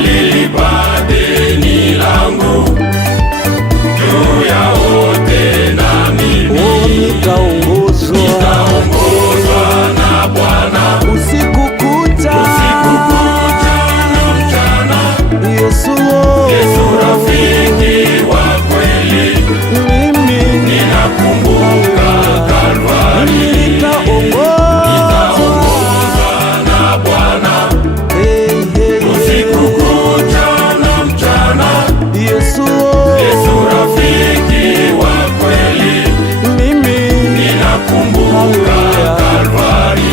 alilipa deni langu juu ya wote, na mimi nitaongozwa na Bwana usiku kucha na mchana. Yesu rafiki wa kweli, mimi ninakumbuka Kalvari. Nitaongozwa na Bwana usiku kucha na mchana. Yesu rafiki wa kweli, mimi ninakumbuka Kalvari.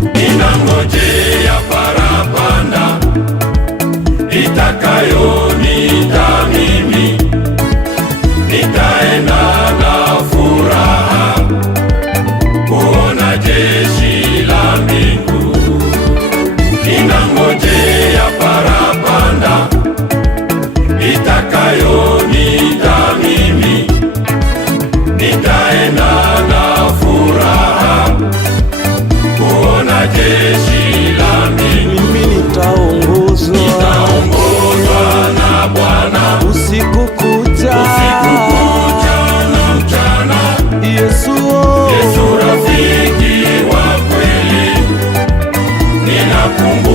Ninangojea parapanda itakayonita mimi, nitaenda na furaha kuona jeshi la mbingu. Ninangojea parapanda itakayonita mimi, nitaenda na furaha kuona jeshi la mbingu. mimi nitaongozwa na Bwana usiku kucha na mchana. Yesu rafiki wa kweli, ninakumbuka